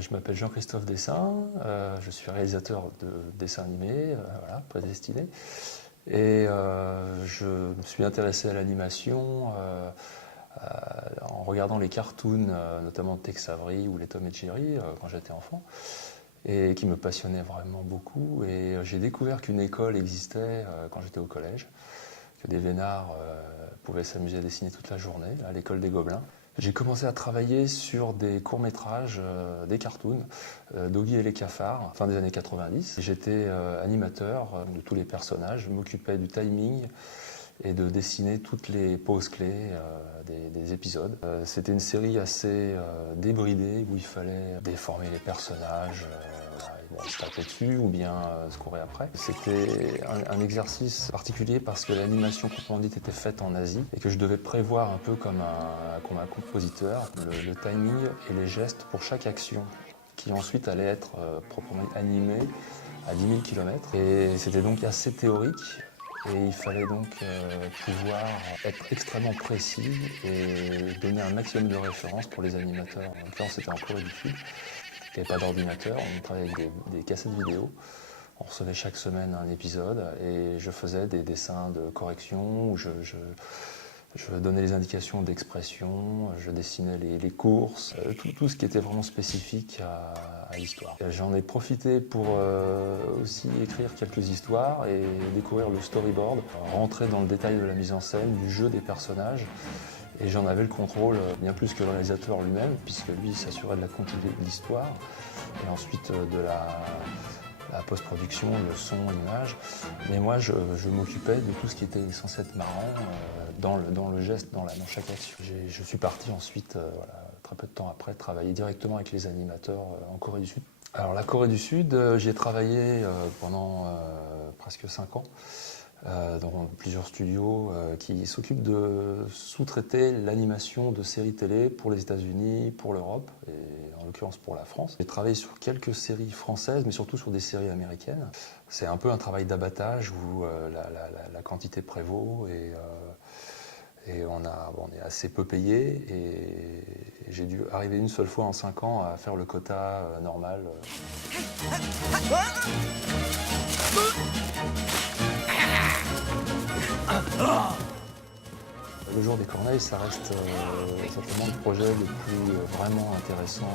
Je m'appelle Jean-Christophe Dessin, je suis réalisateur de dessins animés, voilà, prédestiné. Et je me suis intéressé à l'animation en regardant les cartoons, notamment Tex Avery ou les Tom et Jerry, quand j'étais enfant, et qui me passionnaient vraiment beaucoup. Et j'ai découvert qu'une école existait quand j'étais au collège, que des vénards pouvaient s'amuser à dessiner toute la journée, à l'école des Gobelins. J'ai commencé à travailler sur des courts-métrages, des cartoons, Doggy et les cafards, fin des années 90. J'étais animateur de tous les personnages, je m'occupais du timing et de dessiner toutes les poses clés des épisodes. C'était une série assez débridée où il fallait déformer les personnages, se taper dessus ou bien se courir après. C'était un exercice particulier parce que l'animation proprement dite était faite en Asie et que je devais prévoir un peu comme un compositeur le timing et les gestes pour chaque action qui ensuite allait être proprement animée à 10 000 km. Et c'était donc assez théorique. Et il fallait donc pouvoir être extrêmement précis et donner un maximum de références pour les animateurs. En l'occurrence, c'était en Corée du Sud. Il n'y avait pas d'ordinateur, on travaillait avec des cassettes vidéo. On recevait chaque semaine un épisode et je faisais des dessins de correction où je donnais les indications d'expression, je dessinais les courses, tout ce qui était vraiment spécifique à l'histoire. J'en ai profité pour aussi écrire quelques histoires et découvrir le storyboard, rentrer dans le détail de la mise en scène, du jeu des personnages. Et j'en avais le contrôle bien plus que le réalisateur lui-même, puisque lui s'assurait de la continuité de l'histoire et ensuite de la post-production, le son, l'image. Mais moi, je m'occupais de tout ce qui était censé être marrant dans le geste, dans chaque action. Je suis parti ensuite, très peu de temps après, travailler directement avec les animateurs en Corée du Sud. Alors la Corée du Sud, j'y ai travaillé pendant presque 5 ans. Dans plusieurs studios qui s'occupent de sous-traiter l'animation de séries télé pour les États-Unis, pour l'Europe et en l'occurrence pour la France. J'ai travaillé sur quelques séries françaises, mais surtout sur des séries américaines. C'est un peu un travail d'abattage où la quantité prévaut et on est assez peu payé et j'ai dû arriver une seule fois en 5 ans à faire le quota normal. Le jour des corneilles, ça reste certainement le projet le plus vraiment intéressant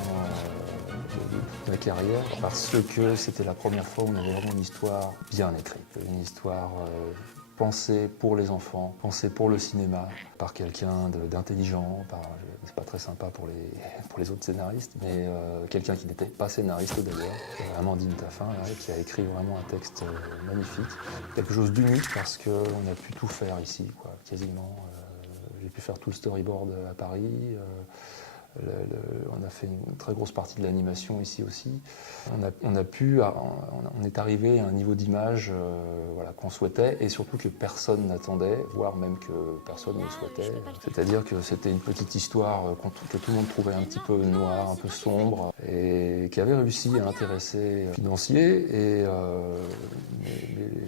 de toute ma carrière parce que c'était la première fois où on avait vraiment une histoire bien écrite, une histoire pensée pour les enfants, pensée pour le cinéma, par quelqu'un d'intelligent, c'est pas très sympa pour les autres scénaristes, mais quelqu'un qui n'était pas scénariste d'ailleurs, Amandine Taffin, là, qui a écrit vraiment un texte magnifique, quelque chose d'unique parce qu'on a pu tout faire ici, quoi, quasiment. J'ai pu faire tout le storyboard à Paris. On a fait une très grosse partie de l'animation ici aussi. On est arrivé à un niveau d'image qu'on souhaitait et surtout que personne n'attendait, voire même que personne ne souhaitait. C'est-à-dire que c'était une petite histoire que tout le monde trouvait un petit peu noire, un peu sombre et qui avait réussi à intéresser les financiers et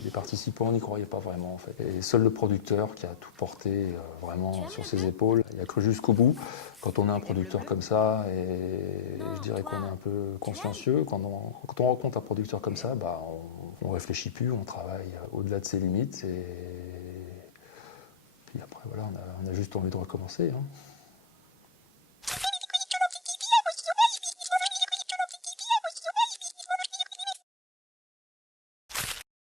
les participants n'y croyaient pas vraiment en fait. Et seul le producteur qui a tout porté vraiment sur ses épaules, il a cru jusqu'au bout. Quand on a un producteur comme ça, et je dirais qu'on est un peu consciencieux, quand on rencontre un producteur comme ça, on réfléchit plus, on travaille au-delà de ses limites et puis après voilà, on a juste envie de recommencer. Hein.